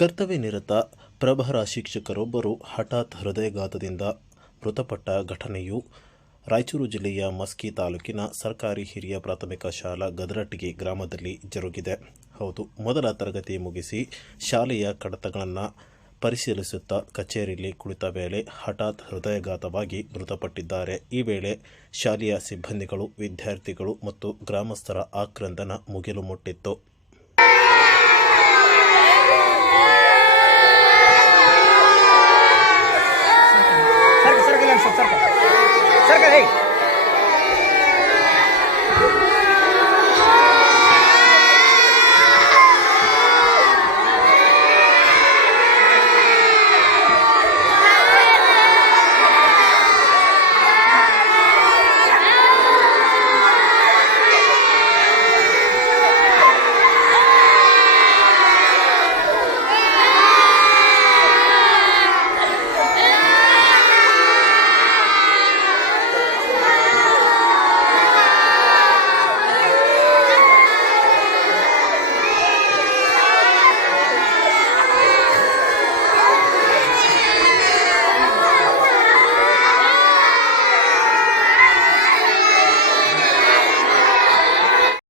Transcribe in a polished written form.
ಕರ್ತವ್ಯ ನಿರತ ಪ್ರಭಾರ ಶಿಕ್ಷಕರೊಬ್ಬರು ಹಠಾತ್ ಹೃದಯಾಘಾತದಿಂದ ಮೃತಪಟ್ಟ ಘಟನೆಯು ರಾಯಚೂರು ಜಿಲ್ಲೆಯ ಮಸ್ಕಿ ತಾಲೂಕಿನ ಸರ್ಕಾರಿ ಹಿರಿಯ ಪ್ರಾಥಮಿಕ ಶಾಲಾ ಗದರಟಗಿ ಗ್ರಾಮದಲ್ಲಿ ಜರುಗಿದೆ. ಹೌದು, ಮೊದಲ ತರಗತಿ ಮುಗಿಸಿ ಶಾಲೆಯ ಕಡತಗಳನ್ನು ಪರಿಶೀಲಿಸುತ್ತಾ ಕಚೇರಿಯಲ್ಲಿ ಕುಳಿತ ವೇಳೆ ಹಠಾತ್ ಹೃದಯಾಘಾತವಾಗಿ ಮೃತಪಟ್ಟಿದ್ದಾರೆ. ಈ ವೇಳೆ ಶಾಲೆಯ ಸಿಬ್ಬಂದಿಗಳು, ವಿದ್ಯಾರ್ಥಿಗಳು ಮತ್ತು ಗ್ರಾಮಸ್ಥರ ಆಕ್ರಂದನ ಮುಗಿಲು ಮುಟ್ಟಿತ್ತು.